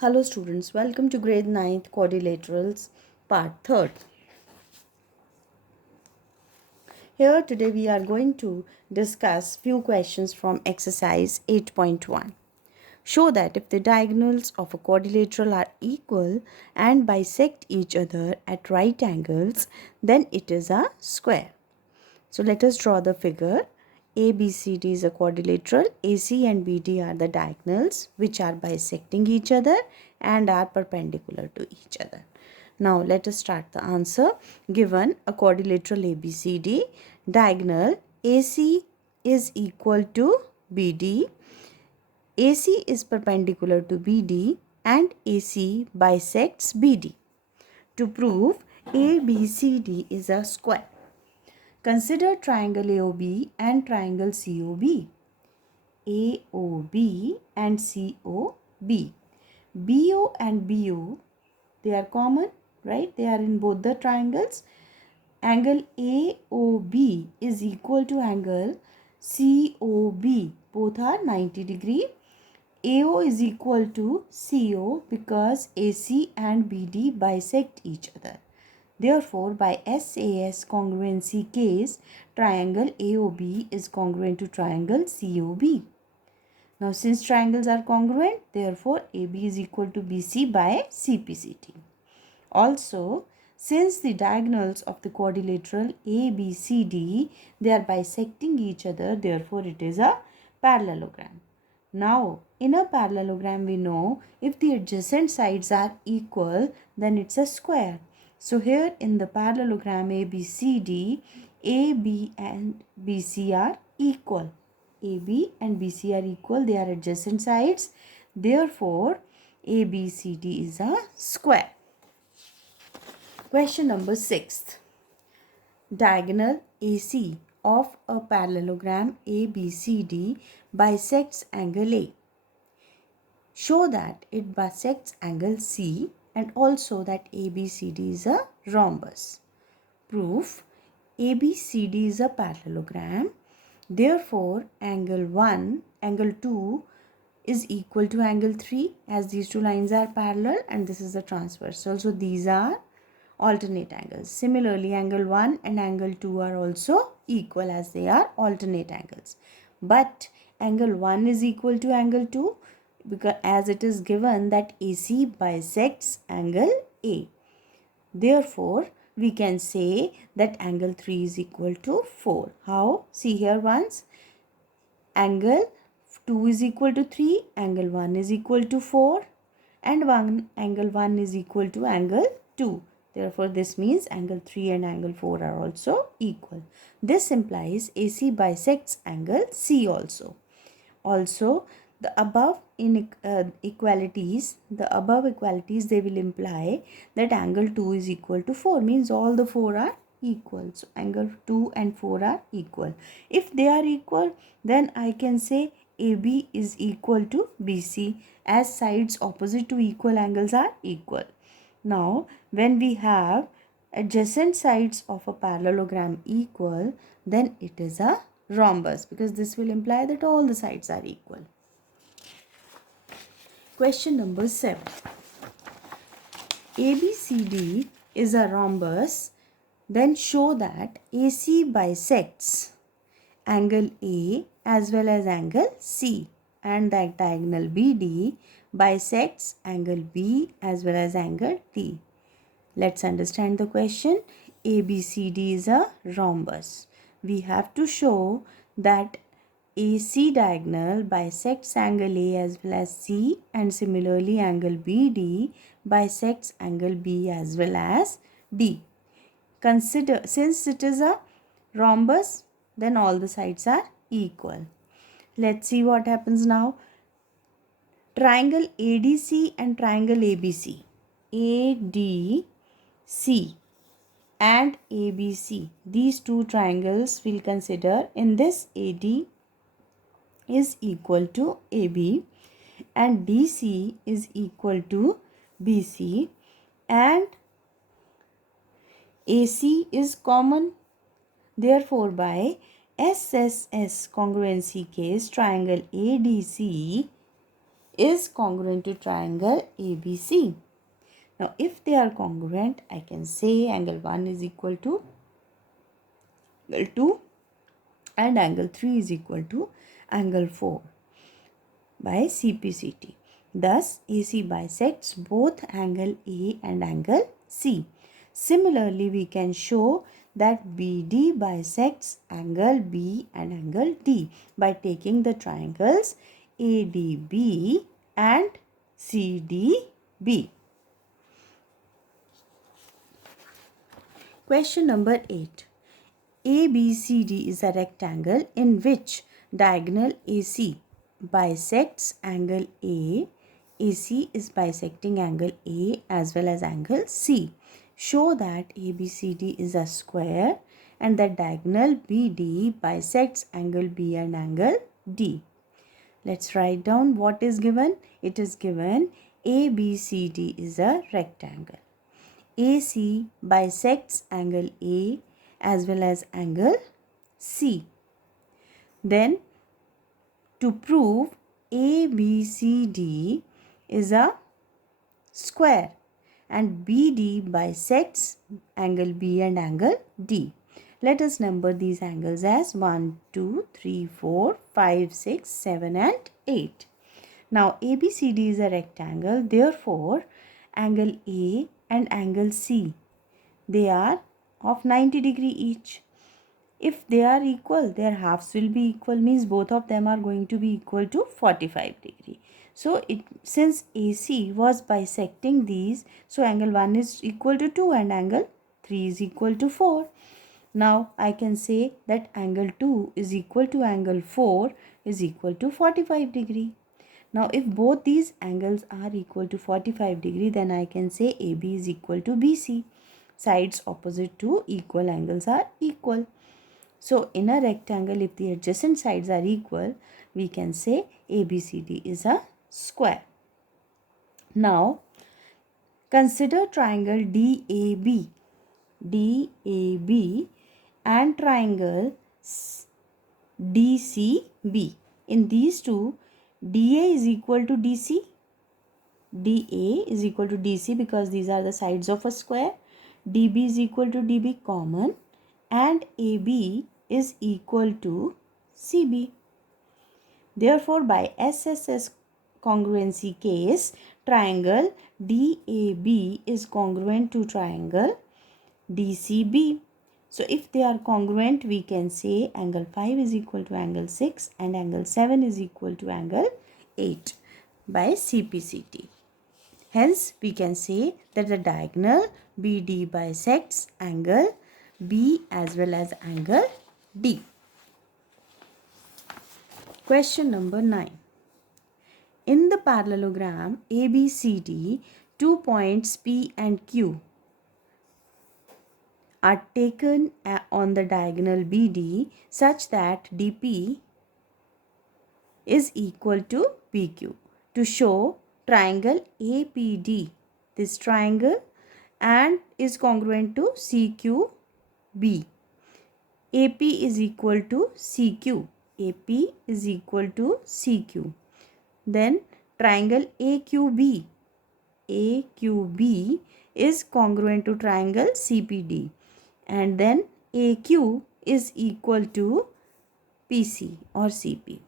Hello students, welcome to grade 9th quadrilaterals part 3rd. Here today we are going to discuss few questions from exercise 8.1. Show that if the diagonals of a quadrilateral are equal and bisect each other at right angles, then it is a square. So let us draw the figure. ABCD is a quadrilateral. AC and BD are the diagonals which are bisecting each other and are perpendicular to each other. Now let us start the answer. Given a quadrilateral ABCD, diagonal AC is equal to BD, AC is perpendicular to BD and AC bisects BD. To prove ABCD is a square, consider triangle AOB and triangle COB. AOB and COB. BO and BO, they are common, right? They are in both the triangles. Angle AOB is equal to angle COB. Both are 90 degree. AO is equal to CO because AC and BD bisect each other. Therefore, by SAS congruency case, triangle AOB is congruent to triangle COB. Now, since triangles are congruent, therefore AB is equal to BC by CPCT. Also, since the diagonals of the quadrilateral ABCD, they are bisecting each other, therefore it is a parallelogram. Now, in a parallelogram, we know if the adjacent sides are equal, then it's a square. So, here in the parallelogram ABCD, AB and BC are equal. AB and BC are equal, they are adjacent sides. Therefore, ABCD is a square. Question number 6. Diagonal AC of a parallelogram ABCD bisects angle A. Show that it bisects angle C and also that ABCD is a rhombus. Proof: ABCD is a parallelogram. Therefore, angle 1, angle 2 is equal to angle 3 as these two lines are parallel and this is the transversal. So, these are alternate angles. Similarly, angle 1 and angle 2 are also equal as they are alternate angles. But angle 1 is equal to angle 2 because as it is given that AC bisects angle A. Therefore, we can say that angle 3 is equal to 4. How? See here once. Angle 2 is equal to 3, angle 1 is equal to 4 and angle 1 is equal to angle 2. Therefore, this means angle 3 and angle 4 are also equal. This implies AC bisects angle C also. Also, the above equalities, they will imply that angle 2 is equal to 4, means all the 4 are equal. So, angle 2 and 4 are equal. If they are equal, then I can say AB is equal to BC as sides opposite to equal angles are equal. Now, when we have adjacent sides of a parallelogram equal, then it is a rhombus because this will imply that all the sides are equal. Question number 7. ABCD is a rhombus, then show that AC bisects angle A as well as angle C and that diagonal BD bisects angle B as well as angle D. Let's understand the question. ABCD is a rhombus. We have to show that AC diagonal bisects angle A as well as C and similarly angle BD bisects angle B as well as D. Consider, since it is a rhombus, then all the sides are equal. Let's see what happens now. Triangle ADC and triangle ABC. ADC and ABC. These two triangles we'll consider. In this, AD is equal to AB and DC is equal to BC and AC is common. Therefore, by SSS congruency case, triangle ADC is congruent to triangle ABC. Now, if they are congruent, I can say angle 1 is equal to angle 2 and angle 3 is equal to angle 4 by CPCT. Thus, AC bisects both angle A and angle C. Similarly, we can show that BD bisects angle B and angle D by taking the triangles ADB and CDB. Question number 8. ABCD is a rectangle in which diagonal AC bisects angle A. AC is bisecting angle A as well as angle C. Show that ABCD is a square and that diagonal BD bisects angle B and angle D. Let's write down what is given. It is given ABCD is a rectangle. AC bisects angle A as well as angle C. Then to prove ABCD is a square and BD bisects angle B and angle D. Let us number these angles as 1, 2, 3, 4, 5, 6, 7 and 8. Now ABCD is a rectangle, therefore angle A and angle C, they are of 90 degree each. If they are equal, their halves will be equal, means both of them are going to be equal to 45 degree. So since AC was bisecting these, so angle 1 is equal to 2 and angle 3 is equal to 4. Now I can say that angle 2 is equal to angle 4 is equal to 45 degree. Now if both these angles are equal to 45 degree, then I can say AB is equal to BC. Sides opposite to equal angles are equal. So in a rectangle, if the adjacent sides are equal, we can say ABCD is a square. Now consider triangle DAB. DAB and triangle DCB. In these two, DA is equal to DC. DA is equal to DC because these are the sides of a square. DB is equal to DB common and AB is equal to CB. Therefore, by SSS congruency case, triangle DAB is congruent to triangle DCB. So, if they are congruent, we can say angle 5 is equal to angle 6 and angle 7 is equal to angle 8 by CPCT. Hence, we can say that the diagonal BD bisects angle B as well as angle D. Question number 9. In the parallelogram ABCD, 2 points P and Q are taken on the diagonal BD such that DP is equal to PQ. To show triangle APD, this triangle, and is congruent to CQB. AP is equal to CQ. AP is equal to CQ. Then triangle AQB. AQB is congruent to triangle CPD. And then AQ is equal to PC or CP.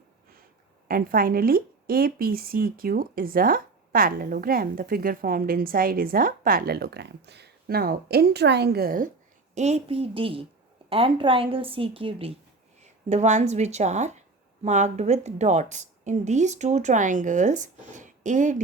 And finally, APCQ is a parallelogram. The figure formed inside is a parallelogram. Now, in triangle APD and triangle CQD, the ones which are marked with dots, in these two triangles, AD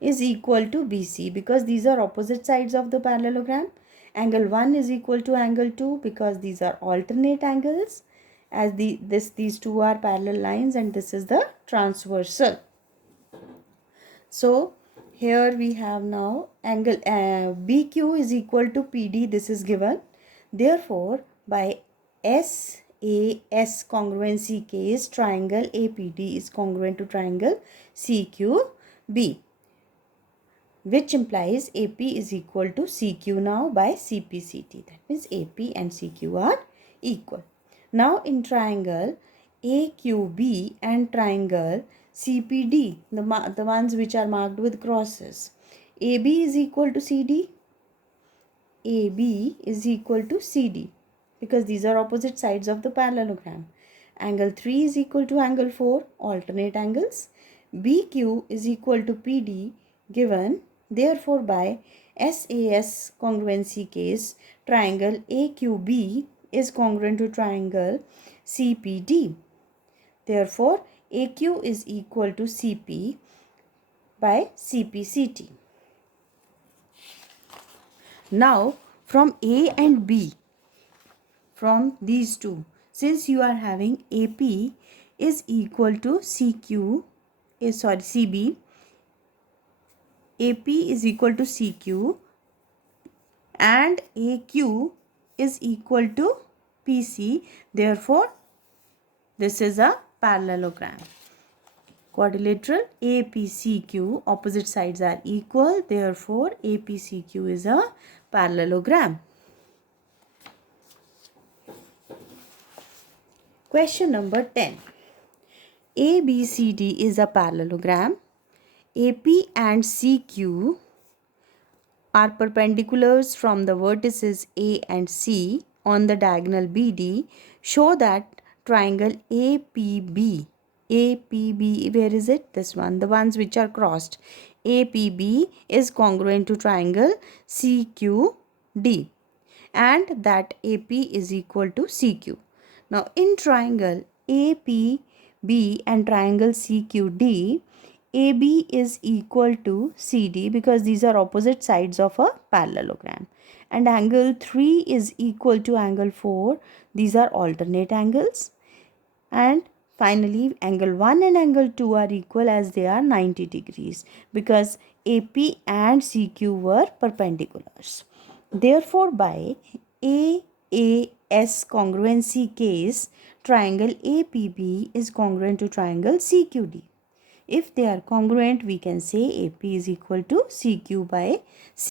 is equal to BC because these are opposite sides of the parallelogram. Angle 1 is equal to angle 2 because these are alternate angles, as these two are parallel lines and this is the transversal. So here we have now angle BQ is equal to PD, this is given. Therefore, by SAS congruency case, triangle APD is congruent to triangle CQB, which implies AP is equal to CQ now by CPCT. That means AP and CQ are equal. Now in triangle AQB and triangle CPD, the ones which are marked with crosses. AB is equal to CD. AB is equal to CD because these are opposite sides of the parallelogram. Angle 3 is equal to angle 4, alternate angles. BQ is equal to PD given. Therefore, by SAS congruency case, triangle AQB is congruent to triangle CPD. Therefore, AQ is equal to CP by CPCT. Now, from A and B, from these two, since you are having AP is equal to CB, AP is equal to CQ and AQ is equal to PC. Therefore, this is a parallelogram. Quadrilateral APCQ, opposite sides are equal. Therefore, APCQ is a parallelogram. Question number 10. ABCD is a parallelogram. AP and CQ are perpendiculars from the vertices A and C on the diagonal BD. Show that triangle APB, where is it? This one, the ones which are crossed. APB is congruent to triangle CQD and that AP is equal to CQ. Now in triangle APB and triangle CQD, AB is equal to CD because these are opposite sides of a parallelogram. And angle 3 is equal to angle 4. These are alternate angles. And finally, angle 1 and angle 2 are equal as they are 90 degrees because AP and CQ were perpendiculars. Therefore, by AAS congruency case, triangle APB is congruent to triangle CQD. If they are congruent, we can say AP is equal to CQ by